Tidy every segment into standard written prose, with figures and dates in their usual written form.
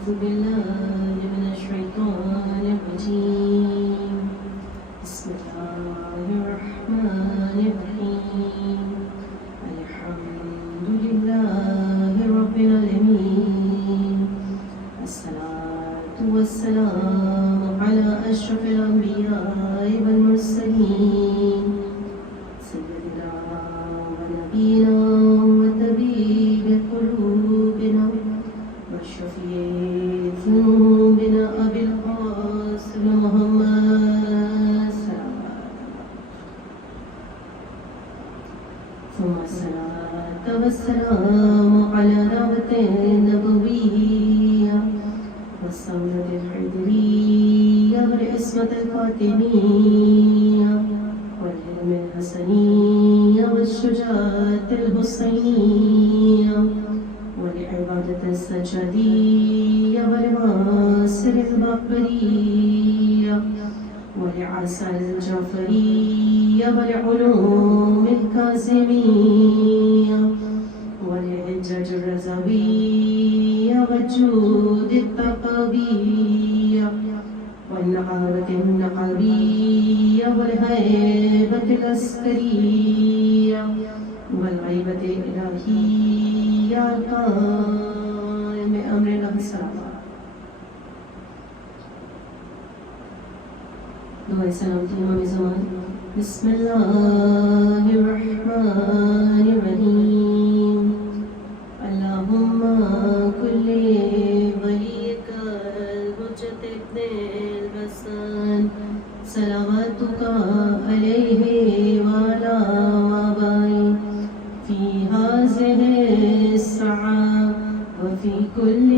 أعوذ بالله من الشيطان الرجيم بسم الله الرحمن الرحيم الحمد لله رب العالمين الصلاة والسلام على أشرف الأنبياء والمرسلين سيدنا ونبينا وطبيب قلوبنا وشفيع ذنوبنا أبي القاسم محمد ثم الصلاة والسلام على دعوة النبوية والسنة الحضرية والعصمة الفاطمية والعلم الحسنية والشجاعة الحسينية والعبادة السجدية والمعاصر البقرية والعسل الجعفرية والعلوم الكاظمية والحجج الرضوية والجود التقوية والنعمة النقبية والهيبة العسكرية والغيبة الإلهية القائم أمر الأمثال دعائے سلامتی امام زمان بسم اللہ الرحمن الرحیم اللہم کل ولیک الحجت ابن الحسن صلواتک علیہ وعلی آبائہ فی هذه الساعة وفی کل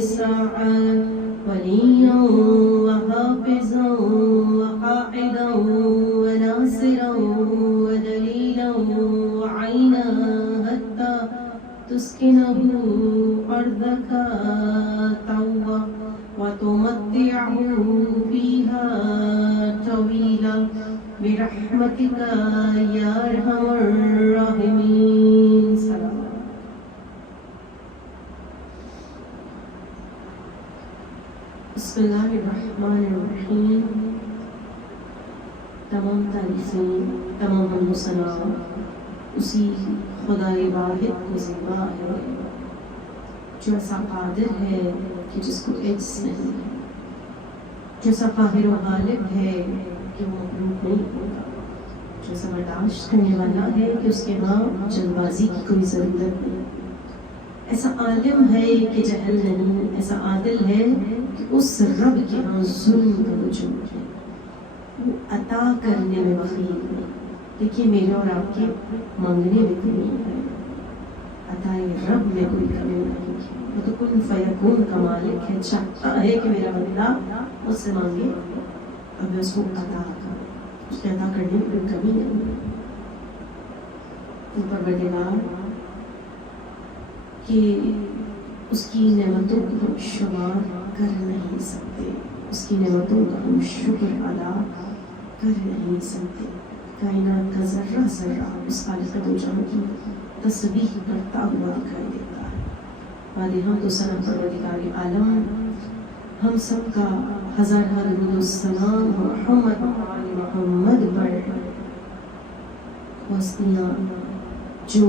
ساعة ولیا وحافظا وقائدا وناصرا ودليلا وعينا حتى تسكنه أرضك طوعا وتمتعه فيها طويلا برحمتك يا أرحم الراحمين. سلام. بسم اللہ الرحمن الرحیم. تمام تعریفیں تمام حمد و ثنا اسی خدائے واحد کو ذمہ ہے جو ایسا قادر ہے کہ جس کو عجز نہیں ہے، جو ایسا قاہر و غالب ہے کہ وہ مغلوب نہیں ہوتا، جو ایسا برداشت کرنے والا ہے کہ اس کے ہاں جلد بازی کی کوئی ضرورت نہیں، ایسا عالم ہے کہ جہل نہیں، ایسا عادل ہے کہ اس رب کے ہاں ظلم کا وجود ہے، وہ عطا کرنے میں بخیل ہے. دیکھیے میرے اور آپ کے مانگنے میں کمی ہے، عطائے رب میں کوئی کمی نہیں ہے. وہ تو کن فیکون کا مالک ہے، چاہتا ہے کہ میرا بندہ مجھ سے مانگے اب میں اس کو عطا کروں، اس کے عطا کرنے میں کوئی کمی نہیں ہے. پروردگار کہ اس کی نعمتوں کو ہم شمار کر نہیں سکتے، اس کی نعمتوں کا ہم شکر ادا کر نہیں سکتے. کائنات کا ذرہ ذرہ اس خالق دو جہاں کی تسبیح کرتا ہوا دکھائی دیتا ہے. بعد حمد و ثنا پروردگار عالم ہم سب کا ہزار درود و سلام محمد محمد پر وسطیاں جو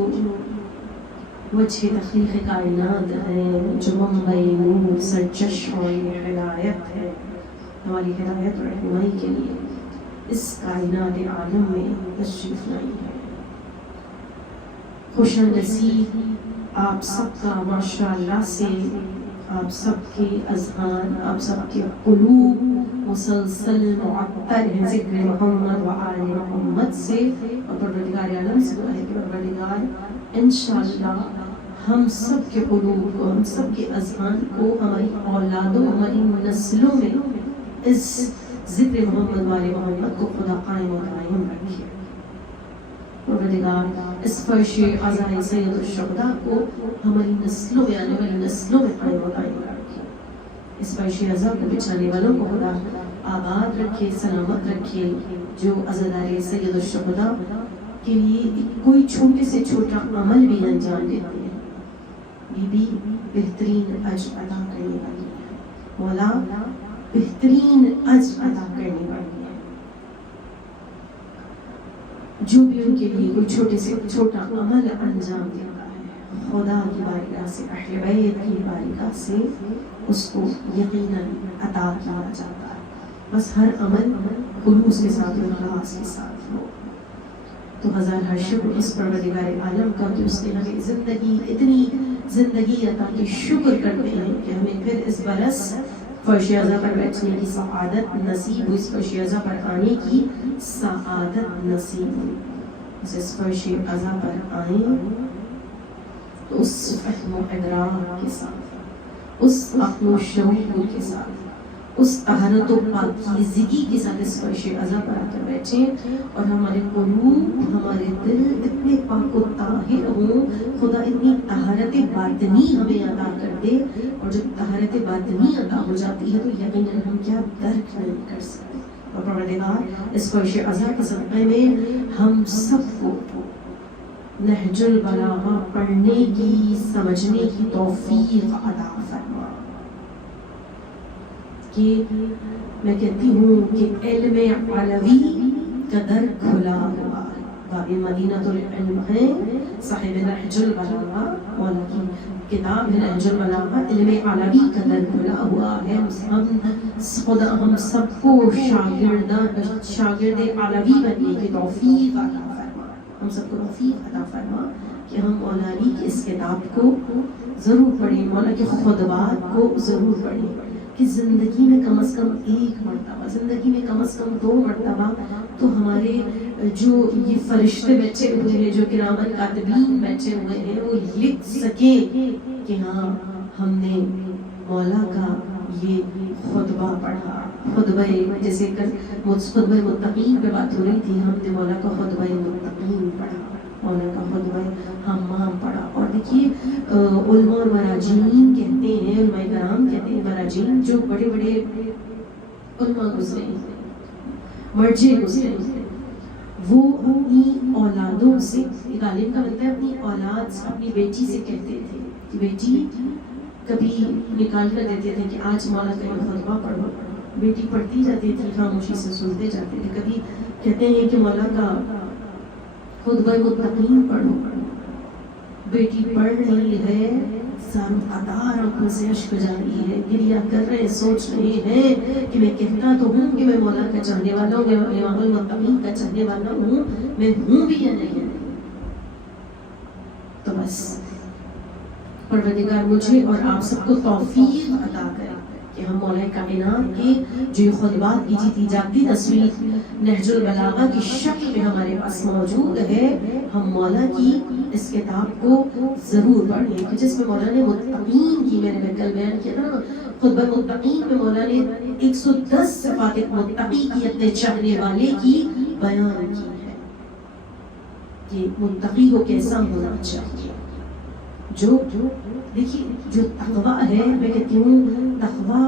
وجہ تخلیق کائنات ہے، جو منبع نور سرچشمہ ہدایت ہے، ہماری ہدایت اور رہنمائی کے لیے اس کائنات عالم میں تشریف لائی ہے. خوش نصیب آپ سب کا ماشاءاللہ سے آپ سب کے اذہان، آپ سب کے قلوب مسلسل معطر ہیں ذکر محمد و آل محمد سے. اور پروردگار عالم سے دعا ہے کہ پروردگار انشاءاللہ ہم سب کے قلوب کو، ہم سب کے اذہان کو، ہماری اولادوں، ہماری نسلوں میں اس ذکر محمد والے محمد کو خدا قائم و دائم رکھے. پروردگار اس فرش عزائے سید الشہداء کو ہماری نسلوں میں، آنے والی نسلوں میں قائم و دائم رکھے. اس فرش عزا کو بچھانے والوں کو خدا آباد رکھے، سلامت رکھے. جو عزادار سید الشہداء کے لیے کوئی چھوٹے سے چھوٹا عمل بھی انجام دیتے ہیں، بی بی بہترین اجر عطا کرنے والی ہے، مولا بہترین اجر عطا کرنے والی ہے۔ جو بھی ان کے لیے کوئی چھوٹے سے چھوٹا عمل انجام دیتا ہے، خدا کی بارگاہ سے، اہل بیت کی بارگاہ سے اس کو یقیناً عطا کیا جاتا ہے۔ بس ہر عمل خلوص کے ساتھ اور اخلاص کے ساتھ ہو۔ تو ہزار شکر اس پروردگار عالم کا کہ اس نے ہمیں زندگی، اتنی زندگی عطا کی شکر کرتے ہیں کہ ہمیں پھر اس برس فرش اعضا پر بیٹھنے کی سعادت نصیب ہوئی، اس فرش اعضا پر آنے کی سعادت نصیب ہوئی۔ اس فرش اعضا پر آئیں تو اس فہم و ادراک کے ساتھ، اس عقل و شعور کے ساتھ، اس طہارت و پاکیزگی کے ساتھ اس فرش اعضا پر آ کر بیٹھیں، اور ہمارے قلوب، ہمارے دل اتنے پاک و طاہر ہوں، خدا اتنی طہارت باطنی ہمیں عطا کر دے، اور جب طہارت باطنی عطا ہو جاتی ہے تو یقیناً ہم کیا درک نہیں کر سکتے۔ اور پروردگار اس فرش اعضا کے صدقے میں ہم سب کو نہج البلاغہ پڑھنے کی، سمجھنے کی توفیق عطا فرما۔ کہ میں کہتی ہوں کہ علم علوی کا در کھلا ہوا ہے، باب مدینۃ العلم ہے، صاحب نہج البلاغہ، مولا کی کتاب ہے نہج البلاغہ، علم علوی کا در کھلا ہوا ہے۔ خدا ہم سب کو شاگرد علوی بننے کی توفیق عطا فرما، ہم سب کو توفیق عطا فرما کہ ہم مولا علی کی اس کتاب کو ضرور پڑھیں، مولا کے خطبات کو ضرور پڑھیں، کہ زندگی میں کم از کم ایک مرتبہ، زندگی میں کم از کم 2 مرتبہ تو ہمارے جو یہ فرشتے بیٹھے ہوئے ہیں، جو کرامن کاتبین بیٹھے ہوئے ہیں، وہ لکھ سکیں کہ ہاں ہم نے مولا کا یہ خطبہ پڑھا، خطبہ، جیسے خطبہ متقین پہ بات ہو رہی تھی، ہم نے مولا کا خطبہ متقین پڑھا، مولا کا خطبہ حمام پڑھا۔ اور دیکھیے علماء اور مراجعین کہتے ہیں، علماء کرام کہتے ہیں، مراجعین جو بڑے بڑے علماء گزرے ہیں، مرجع گزرے ہیں، وہ اپنی اولادوں سے، ایک عالم کا بنتا ہے اپنی اولاد سے، اپنی بیٹی سے کہتے تھے کہ بیٹی، کبھی نکال کر دیتے تھے کہ آج مولا کا خطبہ پڑھو، بیٹی پڑھتی جاتی تھی، خاموشی سے سنتے جاتے تھے۔ کبھی کہتے ہیں کہ مولا کا خطبہ متقین پڑھو، بیٹی پڑھ رہی ہے، ساروں قطار آنکھوں سے اشک جاری ہے، گریہ کر رہے، سوچ رہے ہیں کہ میں کہتا تو ہوں کہ میں مولا کا چاہنے والا ہوں، میں امام المتقین کا چاہنے والا ہوں، میں ہوں بھی یا نہیں؟ تو بس پروردگار مجھے اور آپ سب کو توفیق عطا کرے کہ ہم مولا کائنات کے جو یہ خطبات کی جیتی جاتی تصویر نہج البلاغہ کی شکل میں ہمارے پاس موجود ہے، ہم مولا کی اس کتاب کو ضرور پڑھیں، کہ جس میں مولا نے متقین کی، میں نے کل بیان کیا تھا نا، خطبہ متقین میں مولا نے 110 صفات متقی کی، اپنے چاہنے والے کی بیان کی ہے کہ متقی کو کیسا ہونا چاہیے۔ جو دیکھیے جو تقویٰ ہے، میں کہتی ہوں تقویٰ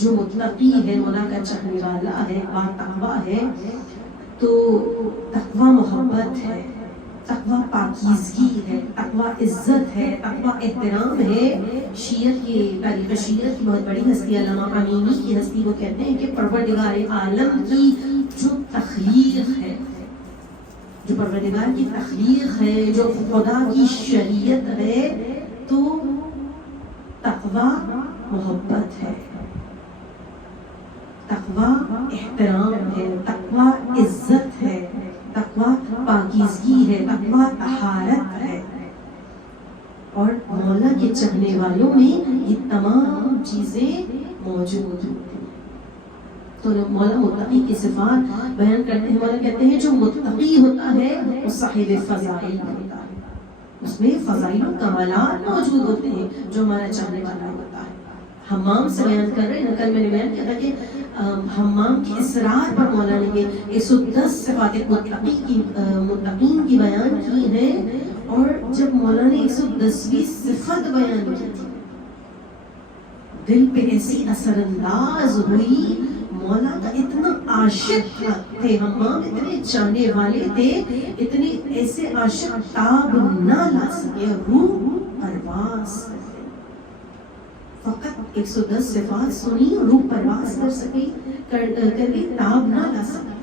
جو متقی ہے، مولا کا چاہنے والا ہے، تقویٰ ہے، تو تقویٰ محبت ہے، تقویٰ پاکیزگی ہے، تقویٰ عزت ہے، تقویٰ احترام ہے۔ شیعت کی تاریخ شیعت کی بہت بڑی ہستی علامہ امینی کی ہستی کو کہتے ہیں کہ پروردگار عالم کی جو تخلیق ہے، جو پروردگار کی تخلیق ہے، جو خدا کی شریعت ہے، تو تقویٰ محبت ہے، تقویٰ احترام ہے، تقویٰ عزت ہے، تقویٰ پاکیزگی ہے، تقویٰ طہارت ہے۔ اور مولا کے چاہنے والوں میں یہ تمام چیزیں موجود ہیں۔ تو مولا متقی کی صفات بیان کرتے ہیں، مولا کہتے ہیں جو متقی ہوتا ہے وہ صاحب فضائل ہوتا ہے، اس میں فضائل و کمالات موجود ہوتے ہیں، جو ہمارا چاہنے والا ہوتا ہے۔ حمام سے بیان کر رہے ہیں، کل میں نے بیان کیا تھا کہ حمام کے اسرار پر مولا نے 110 صفات متقین کی بیان کی ہے، اور جب مولا نے 110ویں صفت بیان کی تھی، دل پہ ایسی اثر انداز ہوئی، مولا کا اتنا عاشق تھے حمام، اتنے چاہنے والے تھے، اتنے ایسے عاشق تاب نہ لا سکے، روح پر پرواز کرتے ہیں. فقط 110 صفات سنی اور روح پرواز کر سکے کر کے تاب نہ لا سکے.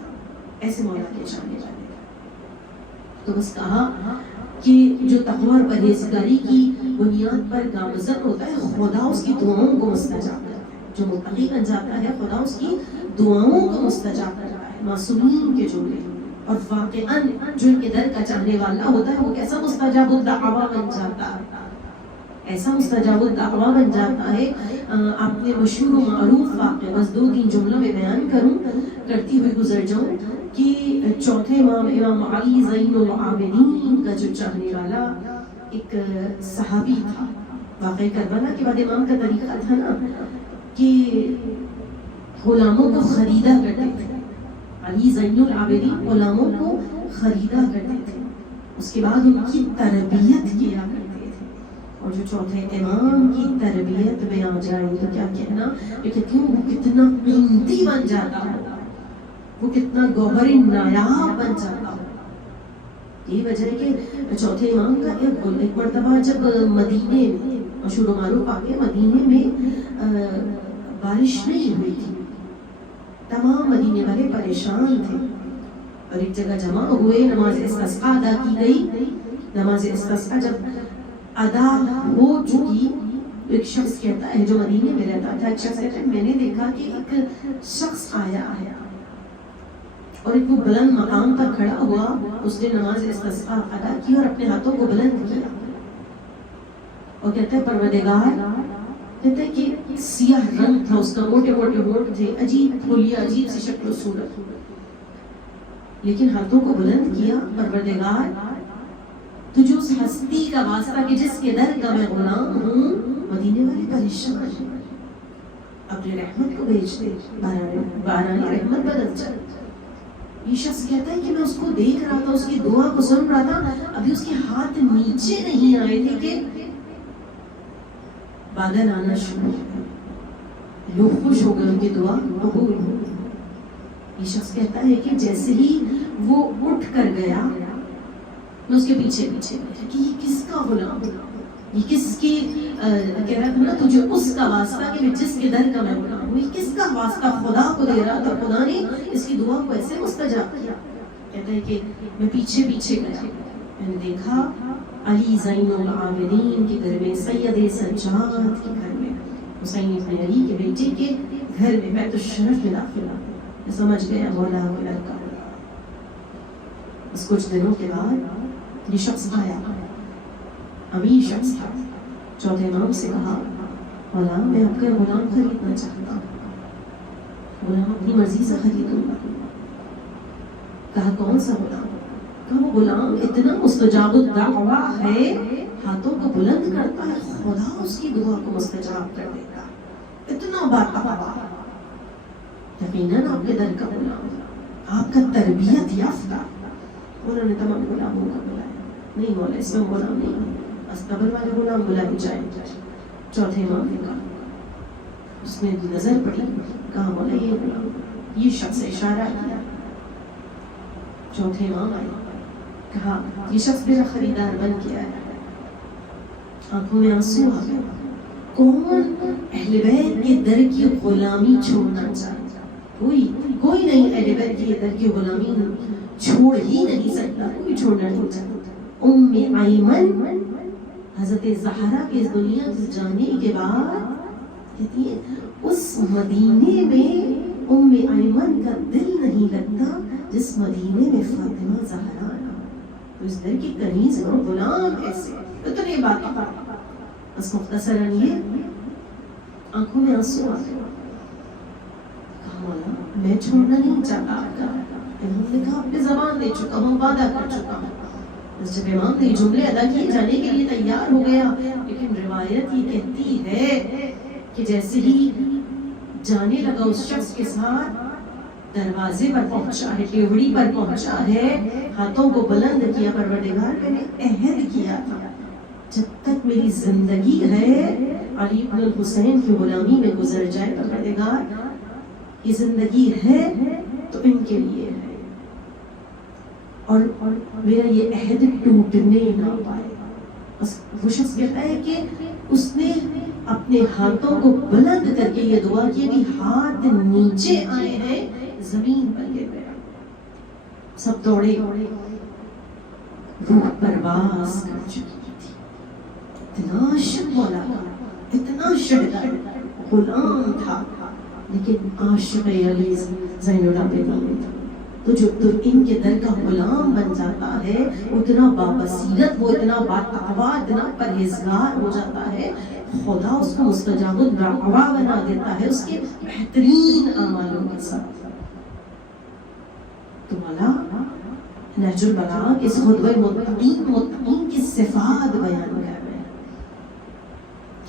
ایسے مولا کے چاہنے والے. تو بس کہا کہ جو تقوی اور پرہیزگاری کی بنیاد پر گامزن ہوتا ہے خدا اس کی دعاؤں کو مستجاب کرتا ہے. جو متقی بن جاتا ہے خدا اس کی دعاؤں کو مستجاب کرتا ہے. معصومین کے جملے اور واقعاً جو ان کے در کا چاہنے والا ہوتا ہے وہ کیسا مستجاب الدعویٰ بن جاتا ہے. ایسا مستجاب الدعویٰ بن جاتا ہے. آپ نے مشہور و معروف واقعہ بس 2-3 جملوں میں بیان کرتی ہوئی گزر جاؤں کہ چوتھے امام علی زین العابدین کا جو چاہنے والا ایک صحابی تھا. واقعی کربلا کے بعد امام کا طریقہ تھا نا کہ غلاموں کو خریدا کرتے تھے. علی زین العابدین غلاموں کو خریدا کرتے تھے. اس کے بعد ان کی تربیت کیا کرتے تھے. اور جو چوتھے امام کی تربیت میں آ جائے تو کیا کہنا کہ کیوں وہ کتنا قیمتی بن جاتا ہے, وہ کتنا گوہر نایاب بن جاتا ہو. یہ وجہ ہے کہ چوتھے امام کا ایک مرتبہ جب مدینے میں مشہور و معروف واقعہ مدینے میں بارش نہیں ہوئی تھی, تمام مدینے والے پریشان تھے اور ایک جگہ جمع ہوئے. نماز استسقا ادا کی گئی. نماز استسقا جب ادا ہو چکی تو ایک شخص کہتا ہے جو مدینے میں رہتا تھا, ایک شخص کہتا ہے میں نے دیکھا کہ ایک شخص آیا اور ایک وہ بلند مقام پر کھڑا ہوا. اس نے نماز استسقا ادا کی اور اپنے ہاتھوں کو بلند کیا اور کہتا ہے پروردگار, کہتا ہے کہ سیاہ رنگ تھا اس کا, موٹے موٹے ہونٹ تھے, عجیب پھولیا, عجیب سی شکل و صورت, لیکن ہاتھوں کو بلند کیا. پروردگار تجھے اس ہستی کا واسطہ کہ جس کے در کا میں غلام ہوں, مدینے والے پریشان ہیں, اپنے رحمت کو بھیج دے, بارانی رحمت بدل جائے. یہ شخص کہتا ہے کہ میں اس کو دیکھ رہا تھا, اس کی دعا کو سن رہا تھا, ابھی اس کے ہاتھ نیچے نہیں آئے تھے کہ بادل آنا شروع ہو گئے. لوگ خوش ہو گئے, ان کی دعا قبول ہو گئی. یہ شخص کہتا ہے کہ جیسے ہی وہ اٹھ کر گیا میں اس کے پیچھے پیچھے کہ یہ کس کا غلام, یہ کس کی کہہ رہا تھا نا تجھے اس کا واسطہ کہ میں جس کے در کا میں غلام ہوں, یہ کس کا واسطہ خدا کو دے رہا تھا. خدا نے اس کی دعا کو ایسے مستجاب کیا. کہتا ہے کہ میں پیچھے پیچھے گیا, میں نے دیکھا علی زین العابدین کے گھر میں, سید سجاد کے گھر میں, حسین ابن علی کے بیٹے کے گھر میں بیت الشرف میں داخل ہوا. میں سمجھ گیا مولا وہ لڑکا. اس کچھ دنوں کے بعد یہ شخص آیا, امیر شخص تھا. چوتھے امام سے کہا مولا میں آپ کا غلام خریدنا چاہتا ہوں. غلام اپنی مرضی سے خریدوں گا. کہا کون سا غلام؟ کہا وہ غلام اتنا مستجاب الدعویٰ ہے, ہاتھوں کو بلند کرتا ہے, خدا اس کی دعا کو مستجاب کر دیتا, اتنا باقاعدہ. یقیناً آپ کے در کا غلام, آپ کا تربیت یافتہ. انہوں نے تمام غلاموں کا بلایا. نہیں مولا اس میں غلام نہیں, بس قبر والے غلام بلائے جائیں. چوتھے امام نے کہا, اس نے نظر پڑی, کہا مولا یہ غلام, یہ شخص اشارہ کیا. چوتھے امام آئے, کہا یہ شخص میرا خریدار بن کے آیا. آنکھوں میں آنسو آ گئے. کون اہل بیت کے در کی غلامی چھوڑنا چاہتا؟ کوئی نہیں اہل بیت کے در کی غلامی چھوڑ ہی نہیں سکتا, کوئی چھوڑنا نہیں چاہتا. ام ایمن حضرت زہرا کے اس دنیا سے جانے کے بعد کہتی ہے اس مدینے میں ام ایمن کا دل نہیں لگتا جس مدینے میں فاطمہ زہرا آنا. تو اس در کی کنیز اور غلام ایسے اتنی باتیں. بس مختصراً یہ آنکھوں میں آنسو آ گئے. کہا مولا میں چھوڑنا نہیں چاہتا آپ کا. انہوں نے کہا اپنے زبان دے چکا ہوں, وعدہ کر چکا ہوں. بس جب امام نے جملے ادا کیے جانے کے لیے تیار ہو گیا, لیکن روایت یہ کہتی ہے کہ جیسے ہی جانے لگا اس شخص کے ساتھ دروازے پر پہنچا ہے, ٹیوڑی پر پہنچا ہے, ہاتھوں کو بلند کیا, پروردگار میں نے عہد کیا تھا جب تک میری زندگی ہے علی بن الحسین کی غلامی میں گزر جائے, پروردگار یہ زندگی ہے تو ان کے لیے ہے, اور میرا یہ عہد ٹوٹنے نہ پائے. بس وہ شخص کہتا ہے کہ اس نے اپنے ہاتھوں کو بلند کر کے یہ دعا کی بھی ہاتھ نیچے آئے ہیں زمین پر گر گیا. سب دوڑے, روح پرواز کر چکی تھی. اتنا عاشق مولا کا, اتنا شہدا غلام تھا, لیکن عاشق علی زین العابدین تھا. تو جو ان کے در کا غلام بن جاتا ہے اتنا بابصیرت, وہ اتنا باتقوا, اتنا پرہیزگار ہو جاتا ہے, خدا اس کو مستجاب الدعوا بنا دیتا ہے اس کے بہترین اعمالوں کے ساتھ. تو مولا نہج البلاغہ اس خطبہ متقین کی صفات بیان کر رہے ہیں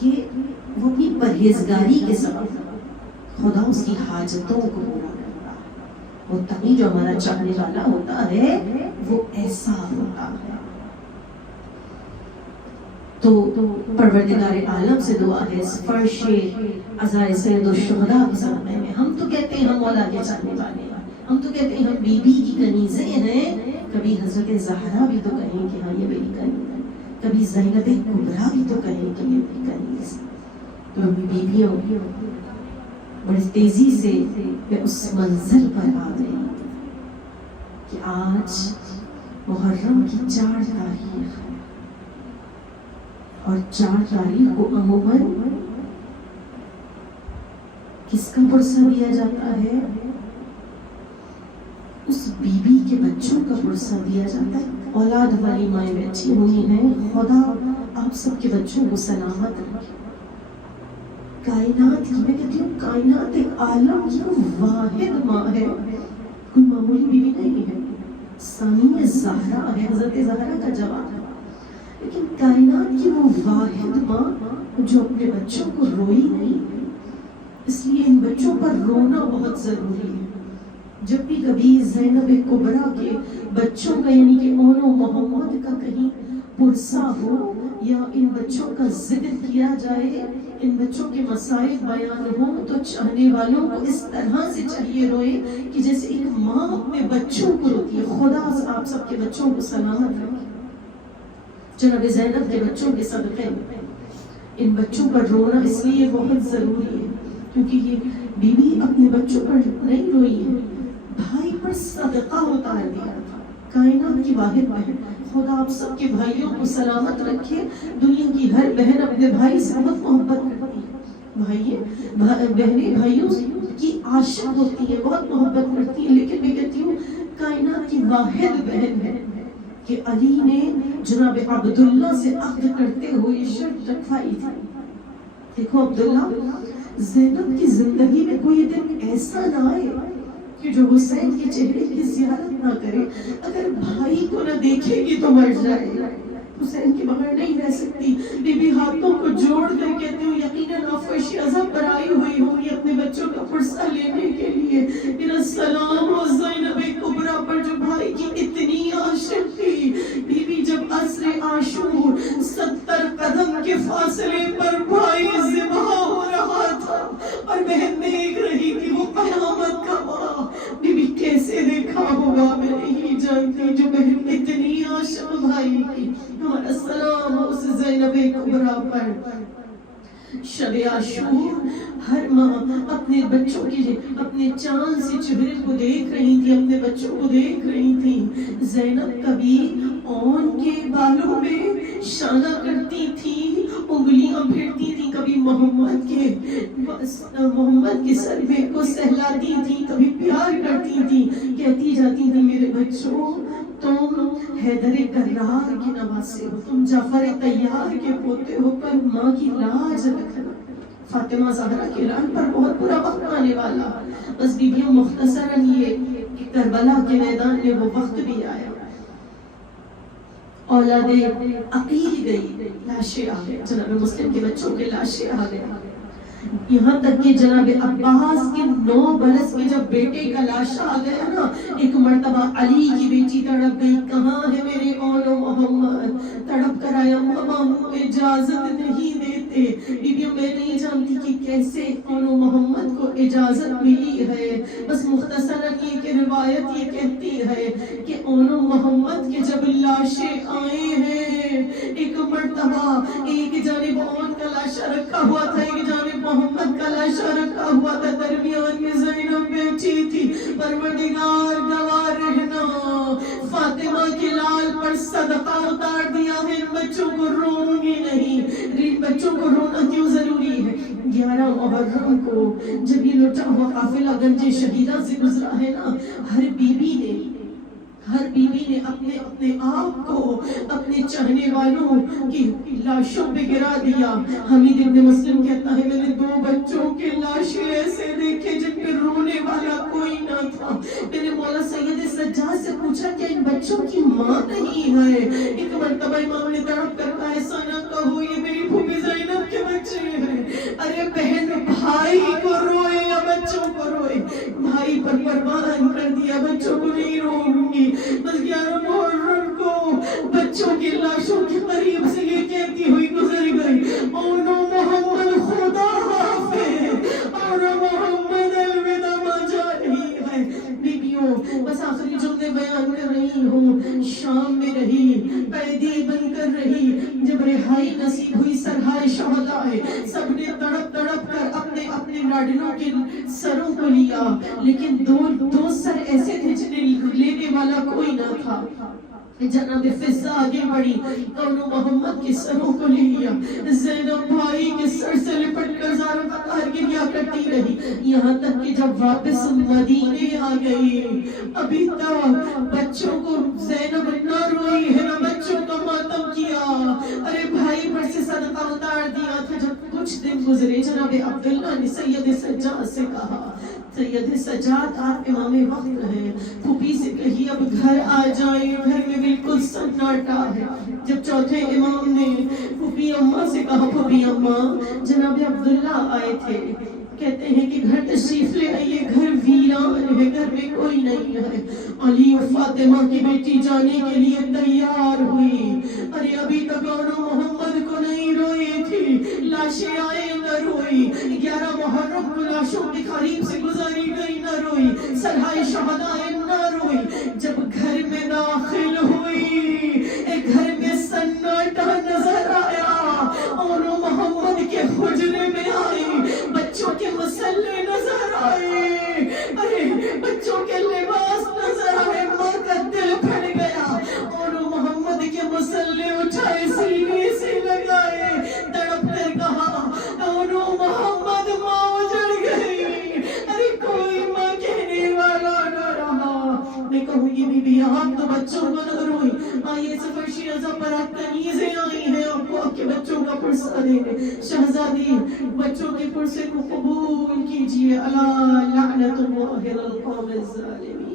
کہ وہ اپنی پرہیزگاری کے سبب خدا اس کی حاجتوں کو پورا کرتا ہے. متقی جو ہمارا چاہنے والا ہوتا ہے وہ ایسا ہوتا ہے. تو پروردگار عالم سے دعا ہے اس فرش عزائے سید الشہداء کے سامنے میں. ہم تو کہتے ہیں ہم مولا کے چاہنے والے ہیں, ہم تو کہتے ہیں ہم بی بی کی کنیزیں ہیں. کبھی حضرت زہرا بھی تو کہیں کہ ہاں یہ میری کنیز ہے, کبھی زینب کبریٰ بھی تو کہیں کہ یہ میری کنیز ہے. تو ہم بیویوں بڑی تیزی سے میں اس منزل پر آ گئی کہ آج محرم کی 4 تاریخ ہے, اور 4 تاریخ کو عموماً کس کا پرسہ دیا جاتا ہے؟ اس بی بی کے بچوں کا پرسہ دیا جاتا ہے. اولاد والی مائیں بیٹھی ہوئی ہیں, خدا آپ سب کے بچوں کو سلامت رکھے. کائنات کی, میں کہتی ہوں کائنات عالم کی واحد ماں ہے, کوئی معمولی بیوی نہیں ہے. ثانی زہرا ہے, حضرت زہرا کا جواب ہے, لیکن کائنات کی وہ واحد ماں جو اپنے بچوں کو روئی نہیں ہے. اس لیے ان بچوں پر رونا بہت ضروری ہے. جب بھی کبھی زینب کبریٰ کے بچوں کا یعنی کہ اونو محمد کا کہیں پرسہ ہو یا ان بچوں کا ذکر کیا جائے, ان بچوں کے مسائل بیان ہوں, تو چاہنے والوں کو اس طرح سے چاہیے روئے کہ جیسے ایک ماں اپنے بچوں کو روتی ہے. خدا آپ سب کے بچوں کو سلامت رکھے. جناب زینب کے بچوں کے صدقے ان بچوں پر رونا اس لیے بہت ضروری ہے کیونکہ یہ بیوی اپنے بچوں پر نہیں روئی ہے, بھائی پر صدقہ اتار دیا تھا. کائنات کی واحد بہن, خدا آپ سب کے بھائیوں کو سلامت رکھے. دنیا کی ہر بہن اپنے بھائی سے بہت محبت کرتی ہے, بہنیں بھائیوں کی عاشق ہوتی ہیں, بہت محبت کرتی ہیں. لیکن میں کہتی ہوں کائنات کی واحد بہن ہے کہ علی نے جناب عبداللہ سے عقد کرتے ہوئے شرط رکھوائی تھی. دیکھو عبداللہ, زینب کی زندگی میں کوئی دن ایسا نہ آئے کہ جو حسین کے چہرے کی زیارت نہ کرے. اگر بھائی کو نہ دیکھے گی تو مر جائے, حسین کے بغیر نہیں رہ سکتی. بی بی ہاتھوں کو جوڑ کر کہتی ہوں یقیناً آپ فرش اعظم پر آئی ہوئی ہوں یہ اپنے بچوں کا پرسہ لینے کے لیے. میرا سلام ہو زینب کبریٰ پر جو بھائی کی اتنی عاشق تھی. بی بی جب عصر عاشور 70 قدم کے فاصلے پر بھائی ذبح ہو رہا تھا اور بہن دیکھ رہی تھی وہ قیامت کا واقعہ. بی بی کیسے دیکھا ہوگا میں نہیں جانتی, جو بہن اتنی عاشق بھائی کی. ہمارا سلام اس زینب کبریٰ پر. شب عاشور ہر ماں اپنے بچوں کے اپنے چاند سے چہرے کو دیکھ رہی تھی, اپنے بچوں کو دیکھ رہی تھی. زینب کبھی اون کے بالوں میں شانہ کرتی تھی, انگلیاں پھیرتی تھی, کبھی محمد کے سر میں کو سہلاتی تھی, کبھی پیار کرتی تھی. کہتی جاتی تھی میرے بچوں تم حیدر کرار کے نواسے ہو, تم جعفر طیار کے پوتے ہو, پر ماں کی لاج رکھنا. فاطمہ زہرا کے لال پر بہت برا وقت آنے والا. بس بیبیوں مختصراً یہ کہ کربلا کے میدان میں وہ وقت بھی آیا. اولاد عقیل گئی, لاشیں آ گئے, جناب مسلم کے بچوں کے لاشیں آ گئے. یہاں تک کہ جناب عباس کے 9 برس میں جب بیٹے کا لاش آ گیا نا, ایک مرتبہ علی کی بیٹی تڑپ گئی, کہاں ہے میرے اولو محمد. تڑپ کر آیا, ماما اجازت نہیں دیتے. بیبیوں میں نہیں جانتی کہ کیسے اولو محمد کو اجازت ملی ہے. بس مختصراً یہ کہ روایت یہ کہتی ہے کہ اولو محمد کے جب لاشیں آئے ہیں ایک مرتبہ ایک جانب عمر کا لاشا رکھا ہوا تھا، ایک جانب محمد کا لاشا رکھا ہوا تھا، درمیان میں زینب بیٹھی تھی. پروردگار گواہ رہنا، فاطمہ کے لال پر صدقہ اتار دیا ہے، ان بچوں کو روں گی نہیں. ان بچوں کو رونا کیوں ضروری ہے؟ 11 محرم کو جب یہ لوٹا ہوا قافلہ گنج شہیدہ سے گزرا ہے نا، ہر بیوی نے اپنے آپ کو اپنے چاہنے والوں کی لاشوں پہ گرا دیا. حمید ابن مسلم کہتا ہے میں نے 2 بچوں کے لاشیں ایسے دیکھے جن پہ رونے والا کوئی نہ تھا. میں نے مولا سید سجاد سے پوچھا کہ ان بچوں کی ماں نہیں ہے؟ ایک مرتبہ امام نے تڑپ کر کہا ایسا نہ کہو، یہ میری پھوپھی زینب کے بچے ہیں. ارے بہن بھائی کو روئے یا بچوں کو روئے؟ بھائی پر قربان کر دیا، بچوں کو نہیں روؤں گی. بس 11 محرم کو بچوں کی لاشوں کے قریب سے یہ کہتی ہوئی گزر گئی، او نو محمد خدا حافظ، او نو محمد الوداع ما جا رہی ہے. بیبیوں بس آخری جملے بیان کر رہی ہوں. شام میں رہی، قیدی بن کر رہی، جب رہائی نصیب ہوئی سرہائے شہداء ہے، سب نے تڑپ تڑپ کر اپنے اپنے لاڈلوں کے سروں کو لیا، لیکن دو سر ایسے تھے جنہیں لینے والا کوئی نہ تھا. جناب فضہ آگے بڑھی، دونوں محمد کے سروں کو لے لیا. زینب بھائی کے سر سے لپٹ کر زاروں کا قہر گریا کرتی رہی، یہاں تک کہ جب واپس مدینے آ گئی ابھی تک بچوں کو زینب نہ روئی ہے نہ بچوں کا ماتم کیا. ارے بھائی پر سے صدقہ اتار دیا تھا. جب کچھ دن گزرے جناب عبداللہ نے سید سجاد سے کہا سید سجاد آپ امام وقت ہیں، پھوپھی سے کہی اب گھر آ جائیں، گھر میں بالکل سناٹا ہے. جب چوتھے امام نے پھوپھی اماں سے کہا پھوپھی اماں جناب عبداللہ آئے تھے، کہتے ہیں کہ گھر تشریف لے آئیے، گھر ویران ہے، گھر میں کوئی نہیں ہے. علی و فاطمہ کی بیٹی جانے کے لیے تیار ہوئی. ارے ابھی تک انہوں محمد کو نہیں روئی تھی، لاشیں آئے نہ روئی. 11 محرم کو لاشوں کے قریب سے گزاری گئی نہ روئی، سرہائے شہداء نہ روئی. جب گھر میں داخل ہوئی ایک گھر میں سناٹا نظر آیا، انہوں محمد کے حجرے میں آئی، بچوں کے مسلے نظر آئے، ارے بچوں کے لباس نظر آئے. ماں کا دل پھٹ گیا، انہوں محمد کے مسلے اٹھائے سینے سے لگائے، تڑپ کر کہا انہوں محمد ماں اجڑ گئی. ارے کوئی ماں کہنے والا نہ رہا. میں کہوں گی بی بی آپ تو بچوں کو نہ روئی، آئیے سفر شیرازہ پر آپ کنیزیں آئی ہیں آپ کو آپ کے بچوں کا پرسہ دینے. شہزادی بچوں کے پرسے کو قبول کیجئے. الا لعنت اللہ علی القوم الظالمین.